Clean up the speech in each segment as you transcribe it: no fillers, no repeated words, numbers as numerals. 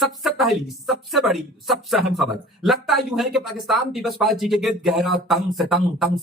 सबसे पहली, सबसे बड़ी, सबसे अहम खबर लगता यूं है कि पाकिस्तान पीपल्स पार्टी के गिर्द गहरा तंग से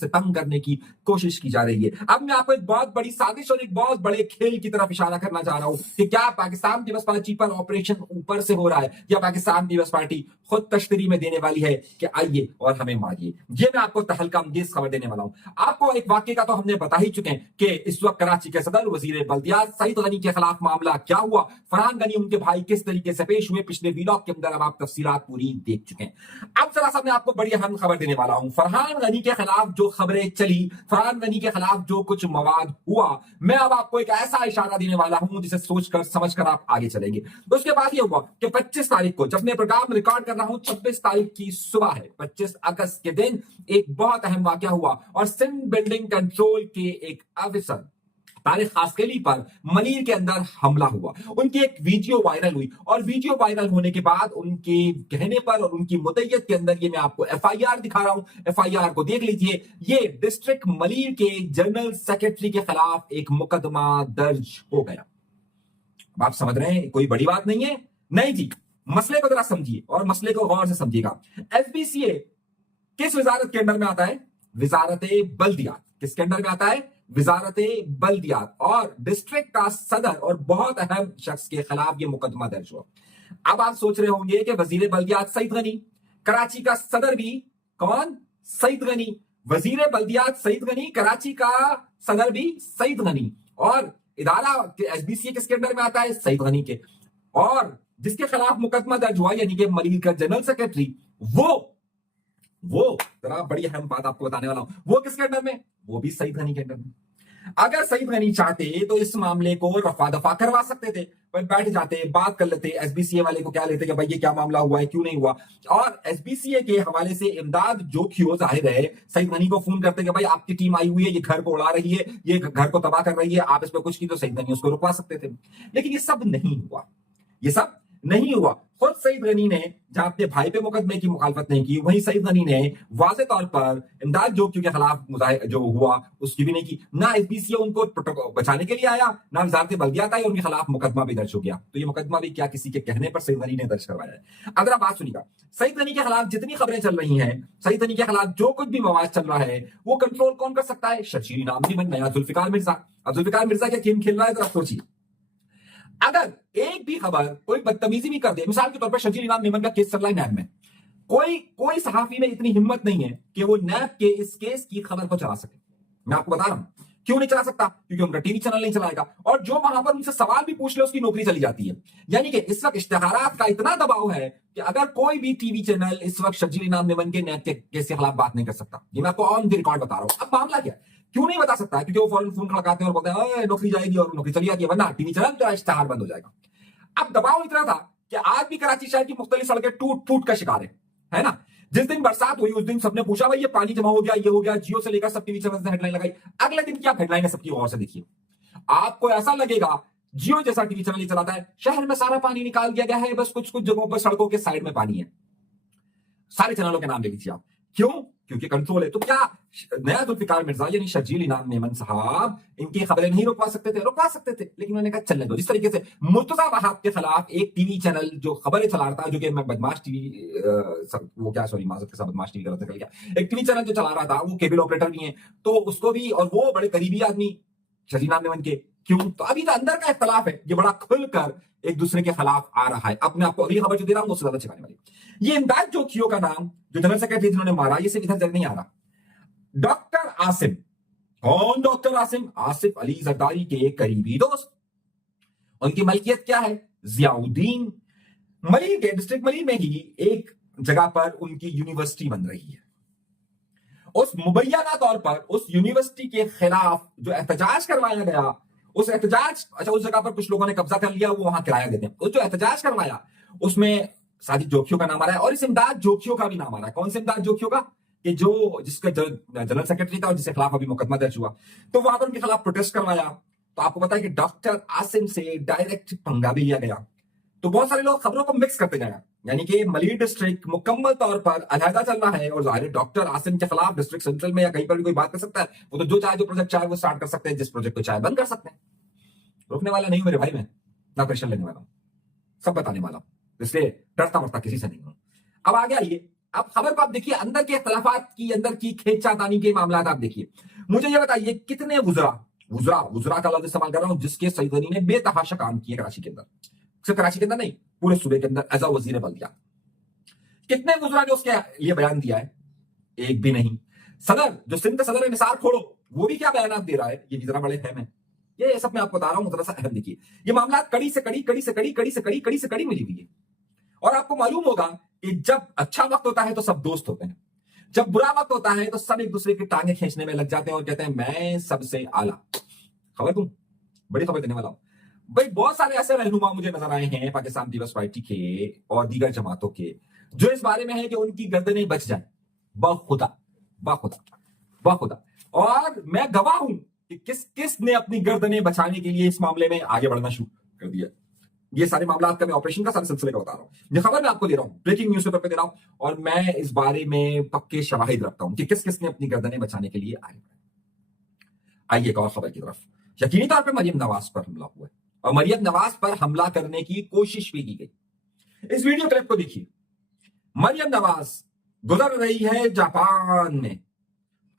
तंग करने की कोशिश की जा रही है। अब मैं आपको एक बहुत बड़ी साजिश और एक बहुत बड़े खेल की तरफ इशारा करना चाह रहा हूं कि क्या पाकिस्तान पीपल्स पार्टी पर ऑपरेशन ऊपर से हो रहा है या पाकिस्तान पीपल्स पार्टी खुद तश्तरी में देने वाली है कि आइए और हमें मारिए। ये मैं आपको तहलका अंगेज खबर देने वाला हूं। आपको एक वाक्य का तो हमने बता ही चुके हैं कि इस वक्त कराची के सदर वजीर बल्दियात सईद गनी के खिलाफ मामला क्या हुआ, फरहान गनी उनके भाई किस तरीके से पेश हुए, पिछले वीलॉग के अंदर अब आप तफसीलात पूरी देख चुके हैं। अब जरा सा मैं आपको बड़ी अहम खबर देने वाला हूं। फरहान गनी के खिलाफ जो खबरें चली, फरहान गनी के खिलाफ जो कुछ मवाद हुआ, मैं अब आपको एक ऐसा इशारा देने वाला हूं जिसे सोचकर समझकर आप आगे चलेंगे। उसके बाद यह हुआ कि 25 तारीख को, जब मैं प्रोग्राम रिकॉर्ड कर रहा हूं 26 तारीख की सुबह है, 25 अगस्त के दिन एक बहुत अहम वाकया हुआ और सिंध बिल्डिंग कंट्रोल के एक ऑफिसर तारिक खासकेली पर मनीर के अंदर हमला हुआ। उनकी एक वीडियो वायरल हुई और वीडियो वायरल होने के बाद उनके कहने पर और उनकी मुद्दत के अंदर ये मैं आपको एफआईआर दिखा रहा हूं, एफआईआर को देख लीजिए। ये डिस्ट्रिक्ट मनीर के जनरल सेक्रेटरी के खिलाफ एक मुकदमा दर्ज हो गया। आप समझ रहे हैं कोई बड़ी बात नहीं है? नहीं जी, मसले को जरा समझिए और मसले को गौर से समझिएगा। एसबीसीए किस वजारत के अंदर में आता है? वजारत बल्दियात। किसके अंदर में आता है? वजारत बल्दियात। और डिस्ट्रिक्ट का सदर और बहुत अहम शख्स के खिलाफ यह मुकदमा दर्ज हुआ। अब आप सोच रहे होंगे कि वजीर बल्दियात सईद गनी, कराची का सदर भी कौन? सईद गनी। वजीर बल्दियात सईद गनी, कराची का सदर भी सईद गनी, और इदारा एसबीसीए किसके अंदर में आता है? सईद गनी के। और जिसके खिलाफ मुकदमा दर्ज हुआ यानी कि मलिक का जनरल सेक्रेटरी, वो जरा बड़ी अहम बात आपको बताने वाला हूं, वो किसके अंडर में? वो भी सईद गनी के अंडर में। अगर सईद गनी चाहते तो इस मामले को रफा दफा करवा सकते थे, पर बैठ जाते, बात कर लेते, एसबीसीए वाले को क्या लेते कि भाई ये क्या मामला हुआ है, क्यों नहीं हुआ। और एसबीसीए के हवाले से इमदाद जोखियो जाहिर है सईद गनी को फोन करते कि भाई आपकी टीम आई हुई है, ये घर को उड़ा रही है, ये घर को तबाह कर रही है, आप इस पर कुछ की, तो सईद गनी उसको रुकवा सकते थे। लेकिन ये सब नहीं हुआ, ये सब नहीं हुआ। खुद सईद गनी ने जहां अपने भाई पे मुकदमे की मुखालफत नहीं की, वहीं सईद गनी ने वाज़े तौर पर इमदाद जोखियो के खिलाफ जो हुआ उसकी भी नहीं की। ना एसबीसीए उनको बचाने के लिए आया, ना वजारत बल्दियात आई, उनके खिलाफ मुकदमा भी दर्ज हो गया। तो ये मुकदमा भी क्या किसी के कहने पर सईद गनी ने दर्ज करवाया है? अगर आप बात सुनिएगा, सईद गनी के खिलाफ जितनी खबरें चल रही हैं, सईद गनी के खिलाफ जो कुछ भी मवाद चल रहा है, वो कंट्रोल कौन कर सकता है? शर्जील इनाम नहीं बन नया जुल्फिकार मिर्जा। अब जुल्फिकार मिर्जा क्या गेम खेल रहा है, तो आप सोचिए। अगर एक भी खबर कोई बदतमीजी भी कर दे, मिसाल के तौर पर शर्जील इनाम मेमन का केस चल रहा है नैब में, कोई सहाफी में इतनी हिम्मत नहीं है कि वो नैब के इस केस की खबर को चला सके। मैं आपको बता रहा हूं क्यों नहीं चला सकता, क्योंकि उनका टीवी चैनल नहीं चलाएगा, और जो वहां पर उनसे सवाल भी पूछ ले उसकी नौकरी चली जाती है। यानी कि इस वक्त इश्तिहारात का इतना दबाव है कि अगर कोई भी टीवी चैनल इस वक्त शर्जील इनाम मेमन के नैब के केस के खिलाफ बात नहीं कर सकता। ये मैं आपको ऑन द रिकॉर्ड बता रहा हूं। अब मामला क्या है, क्यों नहीं बता सकता? क्योंकि वो फौरन फोन लगाते हैं और बोलते हैं नौकरी जाएगी, और नौकरी चली जाती है, वरना टीवी चैनल तो इश्तिहार बंद हो जाएगा। अब दबाव इतना था कि आज भी कराची शहर की मुख्तलिफ सड़कें टूट फूट का शिकार है ना। जिस दिन बरसात हुई उस दिन सबने पूछा भाई ये पानी जमा हो गया, ये हो गया, जियो से लेकर सब टीवी चैनल ने हेडलाइन लगाई। अगले दिन क्या हेडलाइन है सबकी गौर से देखिए। आपको ऐसा लगेगा जियो जैसा टीवी चैनल ही चलाता है, शहर में सारा पानी निकाल दिया गया है, बस कुछ कुछ जगहों पर सड़कों के साइड में पानी है। सारे चैनलों के नाम ले लीजिए आप। क्यों? क्योंकि कंट्रोल है। तो क्या नया जुल्फिकार मिर्जा यानी शर्जील इनाम मेमन साहब इनकी खबरें नहीं रुकवा सकते थे? रुकवा सकते थे, लेकिन उन्होंने कहा चलने दो। जिस तरीके से मुर्तजा वहाब के खिलाफ एक टीवी चैनल जो खबरें चला रहा था, जो कि मैं बदमाश टीवी वो क्या सॉरी माजरत के साथ बदमाश टीवी गलत निकल गया, एक टीवी चैनल जो चला रहा था वो केबल ऑपरेटर भी है, तो उसको भी, और वो बड़े करीबी आदमी शर्जील इनाम मेमन के। क्यों? तो अभी तो अंदर का इख्तलाफ है, ये बड़ा खुलकर एक दूसरे के खिलाफ आ रहा है। अब मैं आपको अगली खबर जो दे रहा हूं उससे ज्यादा छिपाने वाली। ये इमदाद जोखियो का नाम जो जनरल सेक्रेटरी जिन्होंने मारा, ये सिर्फ इधर जग नहीं आ रहा। डॉक्टर आसिम, कौन डॉक्टर आसिम? आसिफ अली जरदारी के करीबी दोस्त। उनकी मलकियत क्या है? जियाउद्दीन। मलिक के डिस्ट्रिक्ट मलिक में ही एक जगह पर उनकी यूनिवर्सिटी बन रही है। उस मुबैना तौर पर उस यूनिवर्सिटी के खिलाफ जो एहतजाज करवाया गया, उस एहतजाज, अच्छा उस जगह पर कुछ लोगों ने कब्जा कर लिया, वो वहां किराया देते हैं। उस जो एहतजाज करवाया उसमें साजिद जोखियो का नाम आ रहा है, और इस इमदाद जोखियो का भी नाम आ रहा है। कौन से इमदाद जोखियो का? कि जो जिसका जनरल सेक्रेटरी था और जिसके खिलाफ अभी मुकदमा दर्ज हुआ, तो वहां पर उनके खिलाफ प्रोटेस्ट करवाया। तो आपको पता है कि डॉक्टर आसिम से डायरेक्ट पंगा भी लिया गया। तो बहुत सारे लोग खबरों को मिक्स करते गए, यानी कि मलिक डिस्ट्रिक्ट मुकम्मल तौर पर अलहदा चल रहा है, और जाहिर डॉक्टर आसिम के खिलाफ डिस्ट्रिक्ट सेंट्रल में या कहीं पर भी कोई बात कर सकता है। वो तो जो चाहे, जो प्रोजेक्ट चाहे वो स्टार्ट कर सकते हैं, जिस प्रोजेक्ट को चाहे बंद कर सकते हैं। रुकने वाला नहीं मेरे भाई, मैं ना प्रेशर लेने वाला हूं, सब बताने वाला हूं। इसलिए डरता मरता किसी से नहीं हूं। अब आगे आइए, अब खबर को आप देखिए, अंदर के इख्तलाफात की, अंदर की खींचातानी के मामला आप देखिए। मुझे ये बताइए कितने वुजरा, वुजरा वुजरा का लफ्ज इस्तेमाल कर रहा हूं, जिसके सईद गनी ने बेतहाशा काम किए कराची के अंदर, सिर्फ कराची के अंदर नहीं, पूरे सूबे के अंदर एज अ वजीर बल्दिया। कितने वुजरा ने उसके लिए बयान दिया है? एक भी नहीं। सदर, जो सिंध सदर है निसार खोड़ो, वो भी क्या बयान दे रहा है? ये भी जरा बड़े अहम है। ये सब मैं आपको बता रहा हूं, जरा सा अहम देखिए। ये मामला कड़ी से कड़ी, कड़ी से कड़ी, कड़ी से कड़ी, कड़ी से कड़ी मिली हुई है। और आपको मालूम होगा कि जब अच्छा वक्त होता है तो सब दोस्त होते हैं, जब बुरा वक्त होता है तो सब एक दूसरे की टांगे खींचने में लग जाते हैं और कहते हैं मैं सबसे आला। खबर दूं, बड़ी खबर देने वाला हूं भाई। बहुत सारे ऐसे रहनुमा मुझे नजर आए हैं पाकिस्तान पीपल्स पार्टी के और दीगर जमातों के, जो इस बारे में है कि उनकी गर्दनें बच जाए। बाखुदा, बाखुदा, बाखुदा। और मैं गवाह हूं कि किस किस ने अपनी गर्दनें बचाने के लिए इस मामले में आगे बढ़ना शुरू कर दिया। ये सारे मामला आपका मैं ऑपरेशन का सारे सिलसिले का बता रहा हूं। ये खबर मैं आपको दे रहा हूं, ब्रेकिंग न्यूज पेपर पे दे रहा हूं, और मैं इस बारे में पक्के शवाहिद रखता हूं कि किस किस ने अपनी गर्दनें बचाने के लिए आगे बढ़ा। आइए एक और खबर की तरफ। यकीनी तौर पर मरियम नवाज पर हमला हुआ है और मरियम नवाज पर हमला करने की कोशिश भी की गई। इस वीडियो क्लिप को देखिए। मरियम नवाज गुजर रही है जापान में,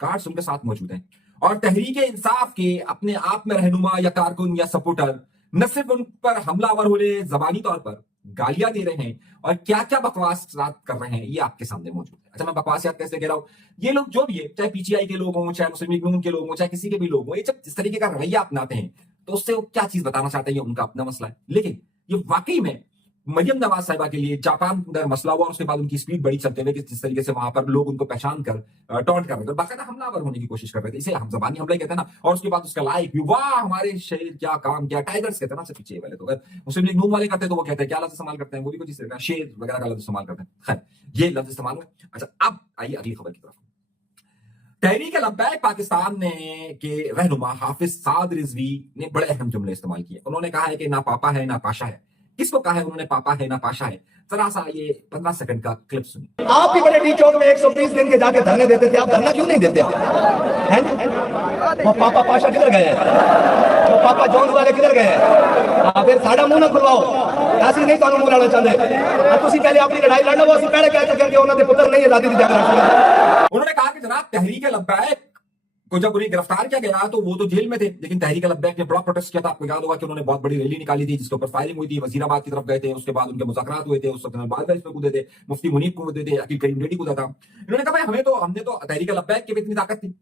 कार्ड्स उनके साथ मौजूद हैं, और तहरीक इंसाफ के अपने आप में रहनुमा या कारकुन या सपोर्टर न सिर्फ उन पर हमलावर होने, जबानी तौर पर गालियां दे रहे हैं और क्या क्या बकवास कर रहे हैं, ये आपके सामने मौजूद है। अच्छा, मैं बकवास याद कैसे कह रहा हूं? ये लोग जो भी है, चाहे पीटीआई के लोग हों, चाहे मुस्लिम लीग नून के लोग हों, चाहे किसी के भी लोग हों, ये जब इस तरीके का रवैया अपनाते हैं तो उससे वो क्या चीज बताना चाहते हैं ये उनका अपना मसला है। लेकिन ये वाकई में मरियम नवाज साहिबा के लिए जापान के अंदर मसला हुआ, उसके बाद उनकी स्पीड बड़ी चलते हुए कि जिस तरीके से वहां पर लोग उनको पहचान कर टॉन्ट कर रहे थे, बाकायदा हमलावर होने की कोशिश कर रहे थे, इसे हम जबानी हमला कहते हैं ना। और उसके बाद उसका लाइक भी, वाह हमारे शेर क्या काम किया, टाइगर्स कहते हैं ना पीछे वाले। तो अगर मुस्लिम लीग नून वाले करते हैं तो वो कहते हैं क्या लफ्ज इस्तेमाल करते हैं, वो भी कुछ इस तरह का शेर वगैरह का लफ्ज इस्तेमाल करते हैं। खैर, ये लफ्ज इस्तेमाल हुआ। अच्छा, अब आइए अगली खबर की तरफ। तहरीक लब्बैक पाकिस्तान ने के रहनुमा हाफिज साद रिजवी ने बड़े अहम जुमले इस्तेमाल किए। उन्होंने कहा है कि ना पापा है ना पाशा है। किसको कहा है उन्होंने पापा है ना पाशा है? जरा सा ये 15 सेकंड का क्लिप सुनिए। आप भी बड़े डी चौक में 120 दिन के जाके धरने देते थे, आप धरना क्यों नहीं देते हैं? वो पापा पाशा किधर गए? वो पापा जॉन्स वाले किधर गए? फिर साडा मुंह ना खुलवाओ, ऐसी नहीं तो मुंह लाना चाहते। तुसी पहले अपनी लड़ाई लड़ना, वो असं पहले कह चुके कि उन्होंने पुत्र नहीं आजादी दी जाकर। उन्होंने कहा कि जनाब तहरीक लब्बैक को जब उन्हें गिरफ्तार किया गया तो वो तो जेल में थे, लेकिन तहरीक लब्बैक ने बड़ा प्रोटेस्ट किया था। आपको याद होगा कि उन्होंने बहुत बड़ी रैली निकाली थी जिसके ऊपर फायरिंग हुई थी, वजीराबाद की तरफ गए थे, उसके बाद उनके मुज़ाकरात हुए थे, उस वक्त बाल पे कूदे थे, मुफ्ती मुनीब कूदे थे, अकील करीम रेड्डी कूदा था। इन्होंने कहा भाई हमने तो तहरीक लब्बैक की भी इतनी ताकत थी,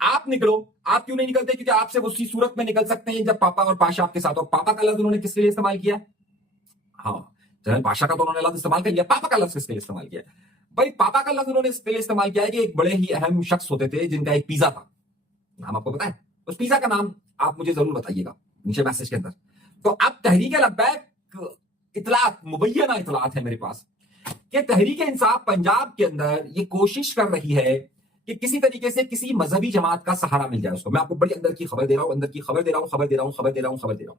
आप निकलो। आप क्यों नहीं निकलते? क्योंकि आपसे उसी सूरत में निकल सकते हैं जब पापा और पाशा आपके साथ हो। पापा का लफ्ज उन्होंने किसके लिए इस्तेमाल किया? हाँ, जनरल पाशा का तो उन्होंने लफ्ज इस्तेमाल कर लिया, पापा का लफ्ज किसके लिए इस्तेमाल किया? भाई पापा का लफ्ज उन्होंने इसके लिए इस्तेमाल किया है कि एक बड़े ही अहम शख्स होते थे जिनका एक पिज्जा था, नाम आपको पता है? उस पिज्जा का नाम आप मुझे जरूर बताइएगा नीचे मैसेज के अंदर। तो अब तहरीक लब्बैक इतलात, मुबैना इतलात है मेरे पास कि तहरीक इंसाफ पंजाब के अंदर ये कोशिश कर रही है कि किसी तरीके से किसी मजहबी जमात का सहारा मिल जाए उसको। मैं आपको बड़ी अंदर की खबर दे रहा हूं, अंदर की खबर दे रहा हूं, खबर दे रहा हूं, खबर दे रहा हूं, खबर दे रहा हूं।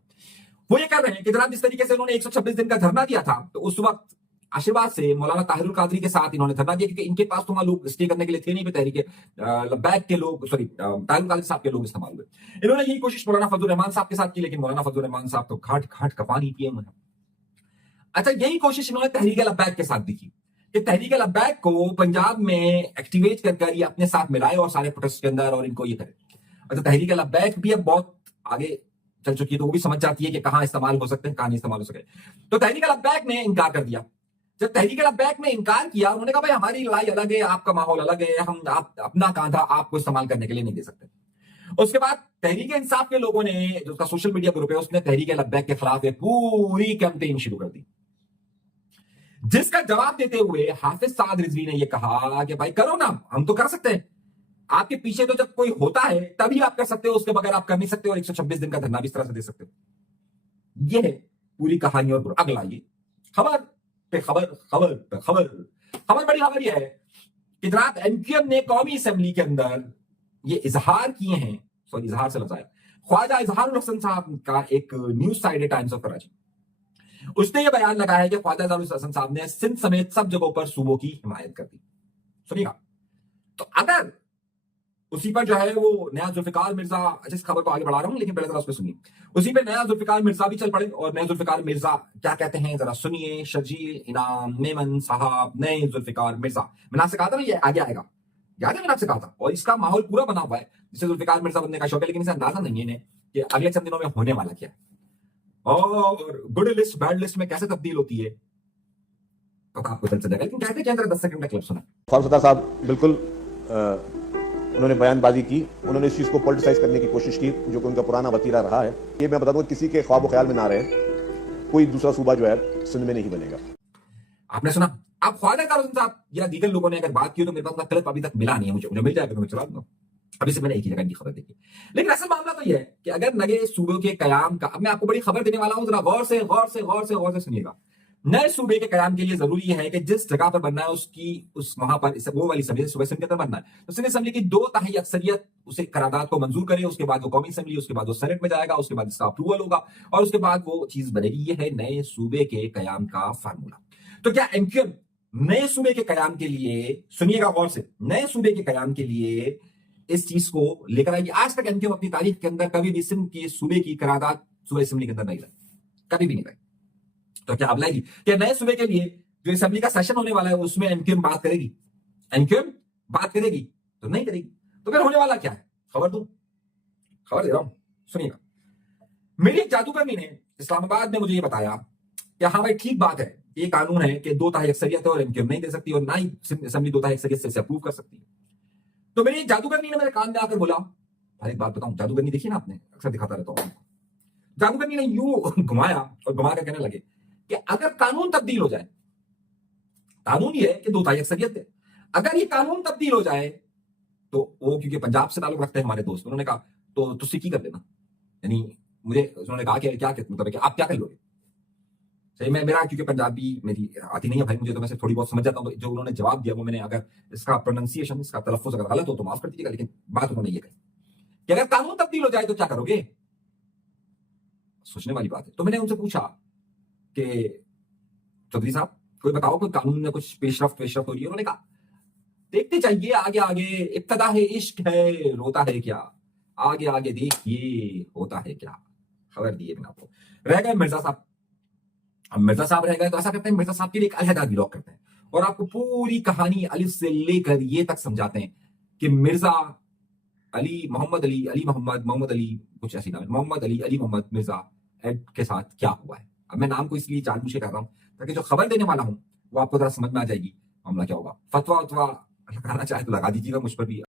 वो ये कर रहे हैं कि जनाब जिस तरीके से उन्होंने 126 दिन का धरना दिया था, तो उस वक्त आशीर्वाद से मौलाना ताहिरुल कादरी के साथ इन्होंने धरना दिया, क्योंकि इनके पास तो वहां लोग स्टे करने के लिए थे नहीं, पे तहरीक लब्बैक के लोग, सॉरी ताहिरुल कादरी साहब के लोग इस्तेमाल हुए। इन्होंने यही कोशिश मौलाना फजलुर रहमान साहब के साथ की, लेकिन मौलाना फजलुर रहमान साहब तो घाट घाट कपा नहीं किए उन्होंने। अच्छा, यही कोशिश इन्होंने तहरीक लब्बैक के साथ भी की कि तहरीक लब्बैक को पंजाब में एक्टिवेट कर ये अपने साथ मिलाए और सारे प्रोटेस्ट के अंदर और इनको ये करे। अच्छा, तहरीक लब्बैक भी अब बहुत आगे चल चुकी है, तो वो भी समझ जाती है कि कहां इस्तेमाल हो सकते हैं, कहां नहीं इस्तेमाल हो सके। तो तहरीक लब्बैक ने इनकार कर दिया। जब तहरीक लब्बैक ने इनकार किया, उन्होंने कहा भाई हमारी लड़ाई अलग है, आपका माहौल अलग है, हम अपना कांधा आपको इस्तेमाल करने के लिए नहीं दे सकते। उसके बाद तहरीक इंसाफ के लोगों ने, जो उसका सोशल मीडिया ग्रुप है, उसने तहरीक लब्बैक के खिलाफ एक पूरी कैंपेन शुरू कर दी, जिसका जवाब देते हुए हाफिज साद रिजवी ने यह कहा कि भाई करो ना, हम तो कर सकते हैं, आपके पीछे तो जब कोई होता है तभी आप कर सकते हो, उसके बगैर आप कर नहीं सकते, और 126 दिन का धरना भी इस तरह से दे सकते हो। यह है पूरी कहानी। और अगला ये खबर पे खबर, खबर पे खबर, खबर बड़ी खबर यह है कि जनाब एमक्यूएम ने कौमी असेंबली के अंदर ये इजहार किए हैं, सॉरी इजहार से लफ्ज आया, ख्वाजा इजहारुल हसन साहब का एक न्यूज साइट है टाइम्स ऑफ कराची, उसने ये बयान लगाया है कि ख्वाजा इजहारुल हसन साहब ने सिंध समेत सब जगहों पर सूबों की हिमायत कर दी। सुनिएगा, तो अगर उसी पर जो है वो नया जुल्फिकार मिर्जा, जिस खबर को आगे बढ़ा रहा हूं लेकिन पहले जरा उसको सुनिए। उसी पे नया जुल्फिकार मिर्जा भी चल पड़े और नए जुल्फिकार मिर्जा क्या कहते हैं जरा सुनिए। शर्जील इनाम मेमन साहब, नए जुल्फिकार मिर्जा। मैंने आपसे कहा था ना ये आगे आएगा, याद है मैंने आपसे कहा था। और इसका माहौल पूरा बना हुआ है जिससे जुल्फिकार मिर्जा बनने का शौक है, लेकिन इसे अंदाजा नहीं है इन्हें कि अगले चंद दिनों में होने वाला क्या है और गुड लिस्ट बैड लिस्ट में कैसे तब्दील होती है तो आपको चल जाएगा। लेकिन कहते क्या जरा 10 सेकंड का क्लिप सुना। फारूक सत्तार साहब बिल्कुल उन्होंने बयानबाजी की, उन्होंने इस चीज़ को पॉलिटिसाइज करने की कोशिश की जो कि उनका पुराना वतीरा रहा है। ये मैं बता दूं किसी के ख्वाब ख्याल में ना रहे, कोई दूसरा सूबा जो है सिंध में नहीं बनेगा। आपने सुना। आप ख्वाजा कारों साहब या दीगर लोगों ने अगर बात की तो मेरे पास उनका क्लिप अभी तक मिला नहीं है, मुझे मिल जाएगा तो मैं चला दूंगा। अभी से मैंने एक ही जगह की खबर देखी। लेकिन असल मामला तो यह है कि अगर नए सूबे के कयाम का, अब मैं आपको बड़ी खबर देने वाला हूं, जरा गौर से सुनिएगा। नए सूबे के कयाम के लिए जरूरी है कि जिस जगह पर बनना है उसकी वहां पर वो वाली असेंबली सूबे सिंध के अंदर बनना है तो सिंध असेंबली की 2/3 अक्सरियत उसे करारदाद को मंजूर करे। उसके बाद वो कौमी असेंबली, उसके बाद वो सेनेट में जाएगा, उसके बाद इसका अप्रूवल होगा और उसके बाद वो चीज बनेगी। ये है नए सूबे के कयाम का फार्मूला। तो क्या एमक्यूएम नए सूबे के कयाम के लिए, सुनिएगा गौर से, नए सूबे के कयाम के लिए इस चीज को लेकर आएगी? आज तक एमक्यूएम अपनी तारीख के अंदर कभी भी सिंध की सूबे की करारदाद सूबे असेंबली के अंदर नहीं लाई, कभी भी नहीं लाई। तो क्या अब लाएगी? क्या नए सूबे के लिए जो असेंबली का सेशन होने वाला है उसमें एमक्यूएम बात करेगी? एमक्यूएम बात करेगी? तो नहीं करेगी। तो फिर होने वाला क्या है? खबर दे रहा हूं, सुनिएगा। मेरी एक जादूगरनी ने इस्लामाबाद में मुझे ये बताया कि हाँ भाई ठीक बात है, ये कानून है कि 2/3 अक्सरियत है और एमक्यूएम नहीं दे सकती और ना ही असेंबली 2/3 अक्सरियत से अप्रूव कर सकती है। तो मेरी एक जादूगरनी ने मेरे कान में आकर बोला, भाई एक बात बताऊं, जादूगरनी देखी ना आपने, अक्सर दिखाता रहता हूं। जादूगरनी ने यूं घुमाया और घुमा कर कहने लगे कि अगर कानून तब्दील हो जाए, कानून ये है कि 2/3 अक्सरियत है, अगर ये कानून तब्दील हो जाए तो वो, क्योंकि पंजाब से ताल्लुक रखते हैं हमारे दोस्त, उन्होंने कहा तो तुझसे की कर देना। यानी मुझे उन्होंने कहा कि क्या मतलब कि आप क्या कर लोगे? सही में मेरा, क्योंकि पंजाबी मेरी आती नहीं है भाई मुझे, तो मैं थोड़ी बहुत समझ जाता हूँ। जो उन्होंने जवाब दिया वो मैंने, अगर इसका प्रोनाउंसिएशन, इसका तलफ्फुज अगर गलत हो तो माफ कर दीजिएगा, लेकिन बात उन्होंने ये कही कि अगर कानून तब्दील हो जाए तो क्या करोगे? सोचने वाली बात है। तो मैंने उनसे पूछा कि चौधरी साहब कोई बताओ, कोई कानून में कुछ पेशरफ्त हो रही है? उन्होंने कहा देखते चाहिए आगे आगे, इब्तदा है इश्क है, रोता है क्या, आगे आगे देखिए होता है क्या। खबर दी है मैंने आपको। रह गए मिर्जा साहब। अब मिर्जा साहब रह गए तो ऐसा करते हैं, मिर्जा साहब के लिए एक अलहदा ब्लॉग करते हैं और आपको पूरी कहानी अलिफ से लेकर ये तक समझाते हैं कि मिर्जा अली मोहम्मद अली कुछ ऐसी नाम, मोहम्मद अली मोहम्मद मिर्जा के साथ क्या हुआ है। अब मैं नाम को इसलिए जानबूझ के कर रहा हूं ताकि जो खबर देने वाला हूं वो आपको जरा समझ में आ जाएगी मामला क्या होगा। फतवा लगाना चाहे तो लगा दीजिएगा मुझ पर भी।